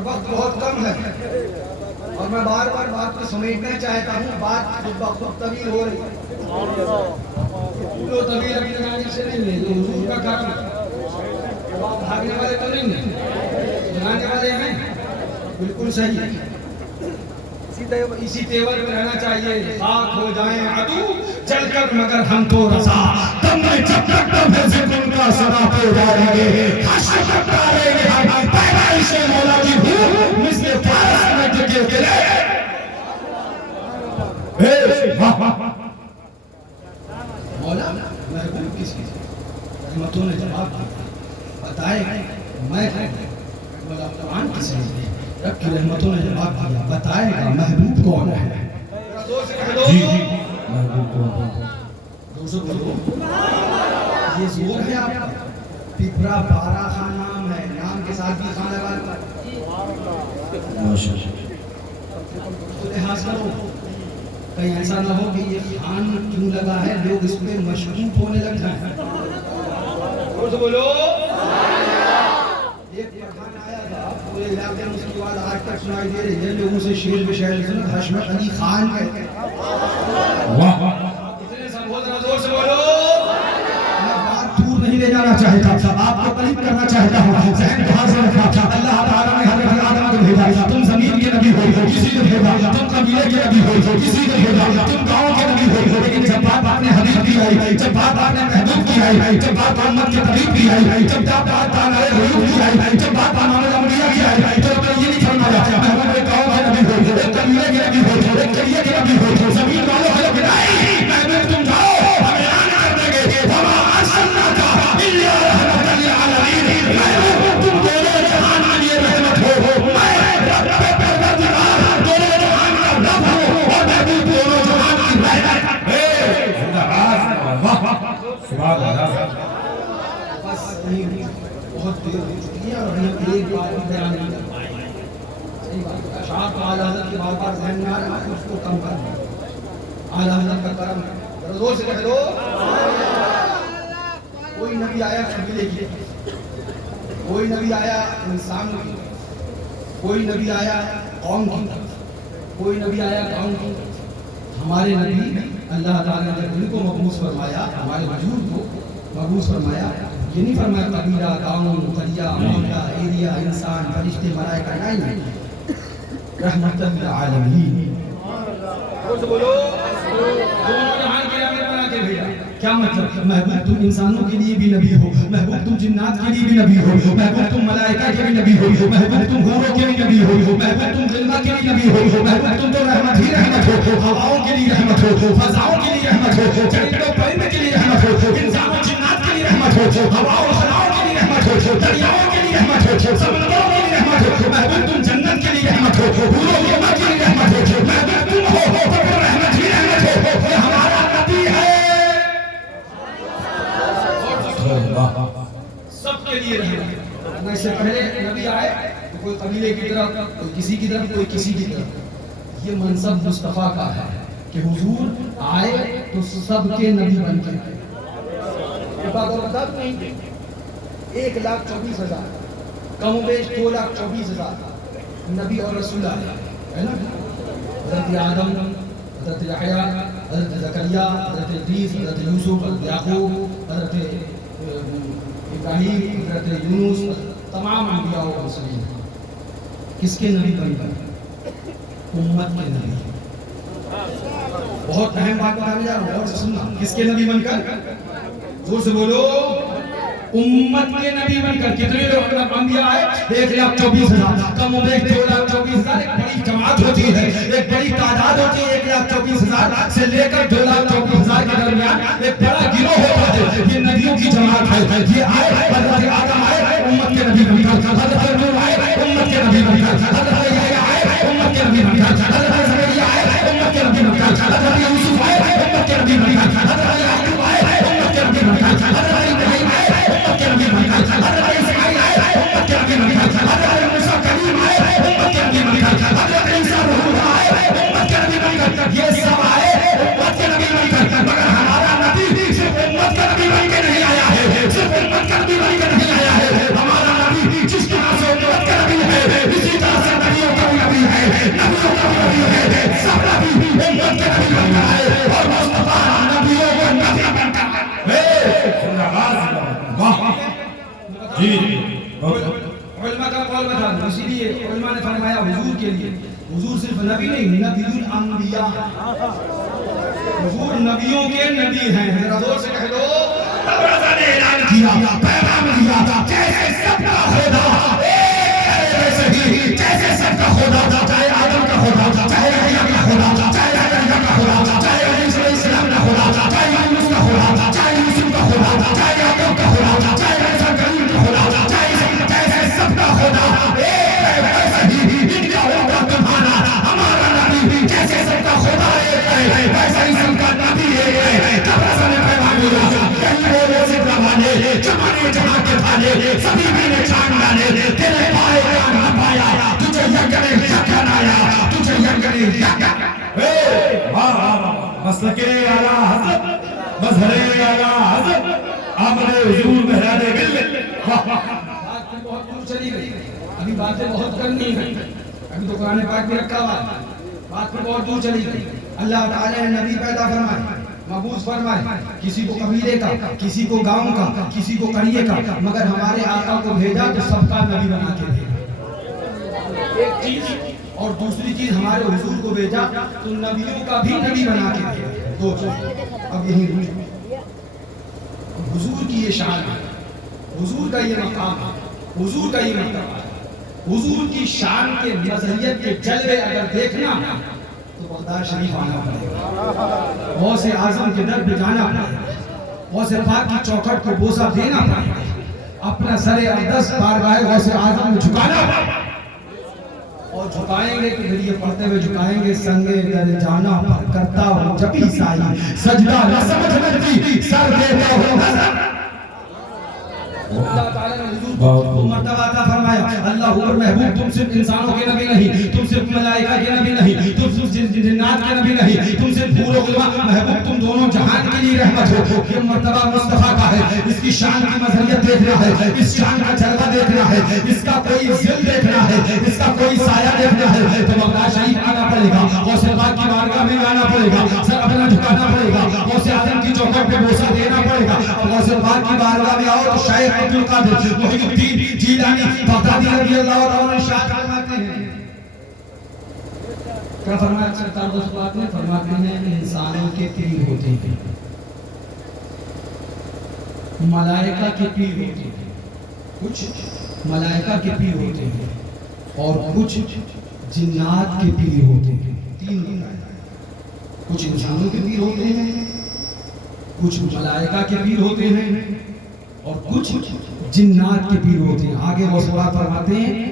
اور وقت بہت کم ہے اور میں بار بار بات کو سمیٹنا چاہتا ہوں. بات خود طویل ہو رہی ہے. طویل اپنی گاڑی سے نہیں لے تو حضور کا کام ہے. آپ بھاگنے والے تو نہیں ہیں, جگانے والے ہیں. بالکل صحیح ہے. اسی تیور میں رہنا چاہیے. خاک ہو جائیں عدو چل کر مگر ہم تو رضا, تم میں جب تک دم ہے ذکر کا سنا تو جائیں گے. حشر تک آئیں گے پیدائش مولا کی ہوں مثل فارس میں ٹکے گرے. مولا محبوب کس کی رحمتوں نے جواب دیا, بتائے میں مولا قرآن کس کی رب کی رحمتوں نے جواب دیا, بتائے گا محبوب کون ہے. جی محبوب کون ہے. یہ زور ہے آپ کا. پپرا بارہ خان نام ہے, نام کے ساتھ بھی خان لگا لحاظ کرو. کہیں ایسا نہ ہو کہ یہ خان کیوں لگا ہے لوگ اس پہ مشکوک ہونے لگ جائیں. بولو ایک پٹھان آیا تھا پورے علاقے میں, اس کی آواز آج تک سنائی دے رہی ہے. لوگوں سے شعر بشعر سنا, حشمت علی خان کہتے ہیں. اتنے سب بہت زور سے بولو. میں بات دور نہیں لے جانا چاہتا, آپ کو قریب کرنا چاہتا ہوں. ذہن کو حاضر رکھا. اللہ تعالیٰ نے حضرت آدم کو بھیجا, تم زمین کے نبی ہو کسی نے بھیجا, تم قبیلے کے نبی ہو کسی نے بھیجا, تم گاؤں کے نبی ہو. لیکن جب بات آپ نے حبیب کی آئی, جب بات آپ نے محبوب کی آئی, جب بات امت کے طبیب کی آئی, جب بات تانائے غیوب کی آئی, جب بات امام الانبیاء کی آئی, تو رب نے یہ نہیں فرمایا محبوب ایک گاؤں کے نبی ہو, ایک قبیلے کے نبی ہو, ایک قریے کے نبی ہو, زمین والوں کو نہیں. محبوب تم جاؤ ہمیں آنے کر دیں گے. وما ارسلناک الا رحمۃ للعالمین. محبوب تم دونوں جہان کے لیے رحمت ہو. میں رب پروردگار دونوں جہان کا رب ہوں اور محبوب دونوں جہان کی رحمت. سبحان اللہ. بس بہت دیر ہو چکی ہے اور ہم ایک بار بھی بیان نہیں کر پائے. صحیح بات ہے. اشعار کا اعلیٰ حضرت کے بار بار ذہن میں آ رہا ہے, اس کو کم کر دیں. اعلیٰ حضرت کا کرم ہے. زور سے کہہ لو. کوئی نبی آیا قبیلے کی, کوئی نبی آیا انسان کی, کوئی نبی آیا قوم کی, کوئی نبی آیا قوم کی. ہمارے نبی اللہ تعالیٰ نے جب ان کو مبعوث فرمایا, ہمارے وجود کو مبعوث فرمایا, یہ نہیں فرمایا قبیلہ, گاؤں, قریہ, محلہ, ایریا, انسان, فرشتے, ملائکہ, نہیں. رحمت للعالمین. بولو کیا مطلب؟ محبوب تم انسانوں کے لیے بھی نبی ہو, محبوب تم جنات کے لیے بھی نبی ہو, محبوب تم ملائکہ کے بھی نبی ہو, محبوب تم حوروں کے بھی نبی ہو, محبوب تم غلما کے بھی نبی ہو, محبوب تم تو رحمت ہی رحمت ہو. ہواؤں کے لیے رحمت ہو, فضاؤں کے لیے رحمت ہو, چرندوں پرندوں کے لیے رحمت ہو, انسانوں جنات کے لیے رحمت ہو, ہواؤں خلاؤں کے لیے رحمت ہو, دریاؤں کے لیے رحمت ہو, سمندروں کے لیے رحمت ہو. محبوب تم جنت کے لیے رحمت ہو, حوروں غلما کے لیے رحمت ہو. محبوب تم ہو تو رحمت ہی رحمت ہو. یہ ہمارا نبی ہے, سب کے لیے رہے. اس سے پہلے نبی آئے تو کوئی قبیلے کی طرف, کوئی کسی کی طرف, کوئی کسی کی طرف. یہ منصب مصطفیٰ کا ہے کہ حضور آئے تو سب کے نبی بن کے آئے. یہ بات اور بتا دوں, 1,24,000 کم و بیش 2,24,000 نبی اور رسول آئے ہے نا. حضرت آدم, حضرت یحییٰ, حضرت زکریا, حضرت ادریس, حضرت یوسف, حضرت یعقوب, حضرت ابراہیم, حضرت یونس, تمام انبیاء و مرسلین کس کے نبی بن گئے؟ امت کے نبی. بہت اہم بات بتانے جا رہا ہوں, اور سننا. کس کے نبی بن کر؟ زور سے بولو. امت کے نبی بن کر. کتنے لوگ انبیاء آئے؟ 1,24,000 کم و بیش 2,24,000. ایک بڑی جماعت ہوتی ہے, ایک بڑی تعداد ہوتی ہے. 1,24,000 سے لے کر 2,24,000 کے درمیان ایک بڑا گروہ ہوتا ہے. یہ نبیوں کی جماعت ہے. یہ آئے, حضرت آدم آئے امت کے نبی بن کر, حضرت نوح آئے امت کے نبی بن کر, حضرت یحییٰ آئے امت کے نبی بن کر, حضرت زکریا آئے امت کے نبی بن کر, حضرت یوسف آئے امت کے نبی بن کر, حضرت یعقوب آئے امت کے نبی بن کر, حضرت ابراہیم آئے امت کے نبی بن کر, حضرت اسماعیل آئے امت کے نبی بن کر, حضرت موسیٰ کلیم آئے امت کے نبی بن کر, حضرت عیسیٰ روح اللہ آئے امت کے نبی بن کر. یہ سب آئے امت کے نبی بن کر, مگر ہمارا نبی صرف امت کا نبی بن کے نہیں آیا ہے, صرف امت کا نبی بن کے نہیں جی علماء کا قول بتا دوں، اسی لیے علماء نے فرمایا حضور کے لیے، حضور صرف نبی نہیں، نبی الانبیاء، حضور نبیوں کے نبی ہیں. ذرا زور سے کہہ دو. رضا نے اعلان کیا، پیغام دیا، جیسے سب کا خدا ایک ہے ویسے ہی، جیسے سب کا خدا تھا، چاہے آدم کا خدا تھا، چاہے یحییٰ کا خدا تھا، چاہے زکریا کا خدا تھا، چاہے عیسیٰ علیہ السلام کا خدا تھا، چاہے یونس کا خدا تھا، چاہے یوسف کا خدا تھا، چاہے یعقوب کا خدا تھا، چاہے عیسیٰ کریم کا خدا تھا، جیسے سب کا خدا ایک ہے ویسے ہی ان کا ہوگا تمہارا ہمارا نبی، جیسے سب کا خدا ایک ہے ویسے ہی سب کا نبی ایک ہے. جب رسول نے پیغام دیا، کہیں بولے سے زمانے جمانے جہاں کے تھالے سبھی میں نے چھان ڈالے، تیرے پائے جان نہ پایا، تجھے یکنے یکن آیا، تجھے یکنے یکن. مسلک اعلیٰ حضرت، مظہر اعلیٰ حضرت، آمد حضور مہران ملت. بات بہت دور چلی گئی، ابھی باتیں بہت کرنی ہیں، ابھی تو قرآن پاک میں رکھا ہوا ہے، بات میں بہت دور چلی گئی. اللہ تعالیٰ نے نبی پیدا فرمائے، مبعوث فرمائے، کسی کو قبیلے کا، کسی کو گاؤں کا، کسی کو قریے کا، مگر ہمارے آقا کو بھیجا تو سب کا نبی بنا کے بھیجا. ایک چیز اور دوسری چیز ہمارے حضور کو بھیجا تو نبیوں کا بھی نبی بنا کے بھیجا. دو چیز. اب یہی حضور کی یہ شان ہے، حضور کا یہ مقام ہے، حضور کا یہ مرتبہ ہے. حضور کی شان کے مظہریت کے جلوے اگر دیکھنا تو بغداد شریف آنا پڑے گا، غوث اعظم کے در پہ جانا پڑے گا، غوث پاک کی چوکھٹ کو بوسہ دینا پڑے گا، اپنا سر اقدس بارگاہ غوث اعظم میں جھکانا پڑے گا. اور جھکائیں گے تو پھر یہ پڑھتے ہوئے جھکائیں گے، سنگے در جانا پر کرتا ہوں جبھی سائی سجدہ نہ سمجھ ملتی سر دیتا ہوں نظر. اللہ تعالیٰ نے حضور کو مرتبہ عطا فرمایا. اللہ اور محبوب تم صرف انسانوں کے نبی نہیں، تم صرف ملائکہ کے نبی نہیں، تم صرف جنات کے نبی نہیں، تم صرف حور و غلمان محبوب تم دونوں جہان کے لیے رحمت ہو. یہ مرتبہ مصطفیٰ کا ہے، اس کی شان کی مظہریت دیکھنا ہے، اس شان کا جلوہ دیکھنا ہے، اس کا کوئی ذل دیکھنا ہے، اس کا کوئی سایہ دیکھنا ہے تو بغداد شریف آنا پڑے گا، غوث پاک کی بارگاہ میں آنا پڑے گا، سر اپنا جھکانا پڑے گا، غوث اعظم کی چوکھٹ پہ بوسہ دینا پڑے گا. غوث پاک کی بارگاہ میں آؤ تو شیخ عبد القادر محی الدین جیلانی بغدادی رضی اللہ عنہ ارشاد فرماتے ہیں، کیا فرمایا سرکار غوث پاک نے؟ فرماتے ہیں انسانوں کے پیر ہوتے ہیں، ملائکہ کے پیر ہوتے ہیں، کچھ ملائکہ کے پیر ہوتے ہیں اور کچھ جنات کے پیر ہوتے ہیں. تین ہوتا ہے، کچھ انسانوں کے پیر ہوتے ہیں، کچھ ملائکہ کے پیر ہوتے ہیں اور کچھ جنات کے پیر ہوتے ہیں. آگے غوث پاک فرماتے ہیں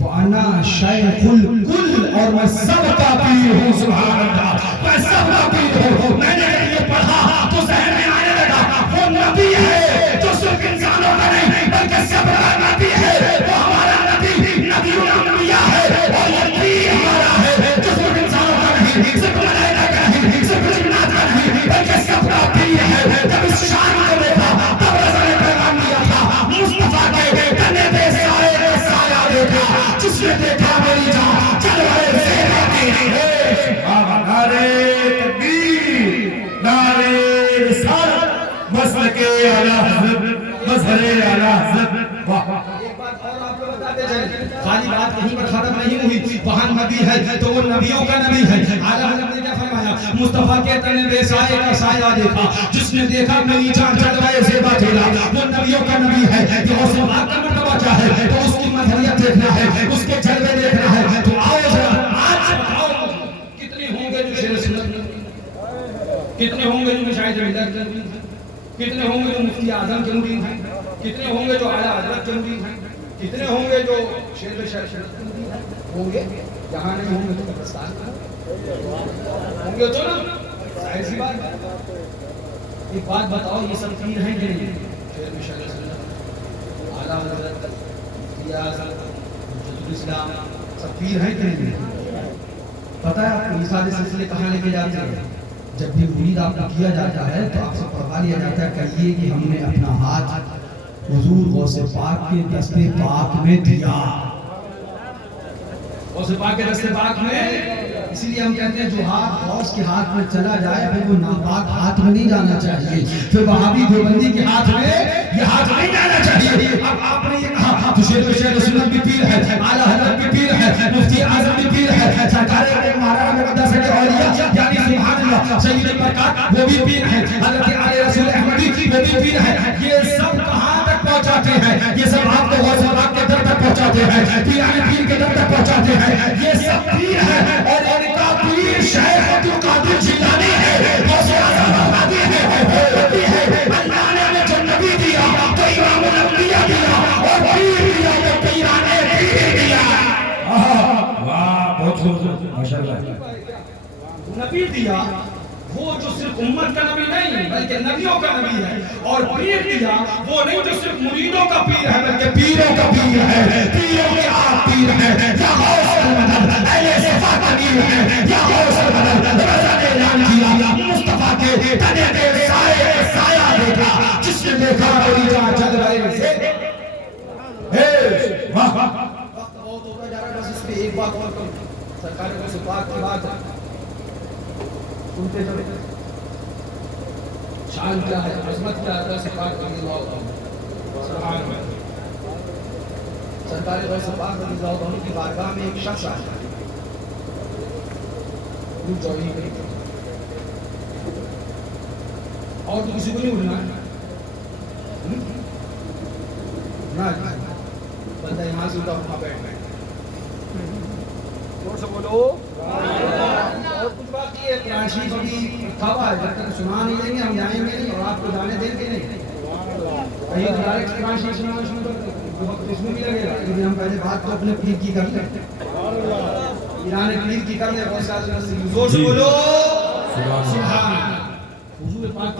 وَأَنَا شَيْخُ الْكُلِّ، اور میں سب کا پیر ہوں. سبحان اللہ، میں سب کا پیر ہوں. میں نے یہ پڑھا تو ذہن میں آنے لگا وہ نبی ہے جو صرف انسانوں کا نہیں بلکہ سب کا نبی ہے. وہ ہمارا نبی نبی الانبیاء ہے اور یہ نبی ہمارا ہے جو صرف انسانوں کا نہیں، صرف ملائکہ کا نہیں، صرف جنات کا نہیں بلکہ سب کا پیر ہے. جب اس شان کو دیکھا تب رضا نے پیغام دیا تھا، مصطفیٰ کے کنے پہ سائے نے سایہ دیکھا، جس نے دیکھا میری جان جلوہ زیرہ تیری. نعرہ تکبیر، نعرہ رسالت، مسلک اعلیٰ حضرت، مظہر اعلیٰ حضرت. ایک بات اور آپ کو بتاتے چلیں، خالی بات کہیں پر ختم نہیں ہوئی. وہاں نبی ہے تو وہ نبیوں کا نبی ہے. اعلیٰ حضرت نے کیا فرمایا؟ مصطفیٰ کہتے ہیں بے سائے کا سایہ دیکھا، جس نے دیکھا میری جان جلوہ زیبا تیرا. وہ نبیوں کا نبی ہے. کہ غوث پاک کا مرتبہ کیا ہے تو اس کی مظہریت دیکھنا ہے، اس کے جلوے دیکھنا ہے. تو آؤ ذرا آج بتاؤ کتنے ہوں گے جو شیر سنت، کتنے ہوں گے جو مشاہد ملت، کتنے ہوں گے جو مفتی اعظم کے مرید ہیں، کتنے ہوں گے جو اعلیٰ حضرت کے مرید ہیں، کتنے ہوں گے جو شیر شرط ہوں گے. جہاں نہیں ہوں گے تو قبرستان ہوں گے تو نا ظاہر سی بات. ایک بات بتاؤ یہ سب پیر ہیں کہ نہیں؟ شیر شرط، اعلیٰ حضرت، مفتی اعظم، حجت الاسلام، سب پیر ہیں کہ نہیں؟ پتہ ہے آپ کو یہ سارے سلسلے کہاں لے کے جاتے ہیں؟ جب بھی مرید آپ کو کیا جاتا ہے تو آپ سے پڑھوا لیا جاتا ہے کہیے کہ ہم نے اپنا ہاتھ حضور غوث پاک کے دست پاک میں دیا. غوث پاک کے دست پاک میں، اسی لیے ہم کہتے ہیں جو ہاتھ غوث کے ہاتھ میں چلا جائے پھر وہ ناپاک ہاتھ میں نہیں جانا چاہیے. پھر وہابی دیوبندی کے ہاتھ میں یہ ہاتھ نہیں جانا چاہیے. اب آپ نے وہ بھی پیر ہے، حضرت آل رسول احمدی وہ بھی پیر ہے. یہ سب کہاں تک پہنچاتے ہیں؟ یہ سب آپ کو غوث پاک کے در تک پہنچاتے ہیں، پیران پیر کے در تک پہنچاتے ہیں. یہ سب پیر ہے اور ان کا پیر شیخ عبد القادر جیلانی ہے، غوث اعظم احمدی ہے. اللہ نے ہمیں جو نبی دیا تو امام الانبیاء دیا، اور پیر دیا تو پیران پیر دیا. واہ بہت خوبصورت ماشاءاللہ. نبی دیا وہ جو صرف امت کا نبی نہیں بلکہ نبیوں کا نبی ہے، اور پیر دیا وہ نہیں جو صرف مریدوں کا پیر ہے بلکہ پیروں کا پیر ہے. پیروں کے آپ پیر ہیں، یا غوث المدد اہل صفا کا پیر ہے، یا غوث المدد رضا نے اعلان کیا مصطفیٰ کے تنے کے سائے سایہ دیکھا، جس نے دیکھا مریدہ چل رہے سے. واہ واہ. وقت بہت ہوتا جا رہا ہے، بس اس پہ ایک بات اور کروں. سرکار غوث پاک کی بات ہے، سنتے چلے. شان کیا ہے، عظمت کیا ہے غوث پاک رضی اللہ عنہ. سبحان اللہ. سرکار غوث پاک رضی اللہ عنہ کی بارگاہ میں ایک شخص آیا، وہ چوری نہیں کرتا اور تو کسی کو نہیں اٹھنا ہے نہ بندہ یہاں سے اٹھا وہاں بیٹھنا ہے. زور سے بولو. اور کچھ باقی ہے، قرآن شریف ابھی رکھا ہوا ہے، جب تک سنا نہیں دیں گے ہم جائیں گے نہیں اور آپ کو جانے دیں گے نہیں. کہیں ڈائریکٹ قرآن شریف سنانا شروع کر دیں تو وقت اس میں بھی لگے گا، لیکن ہم پہلے بات تو اپنے پیر کی کر لیں. ایران پیر کی کر لیں. زور سے بولو سبحان اللہ. حضور پاک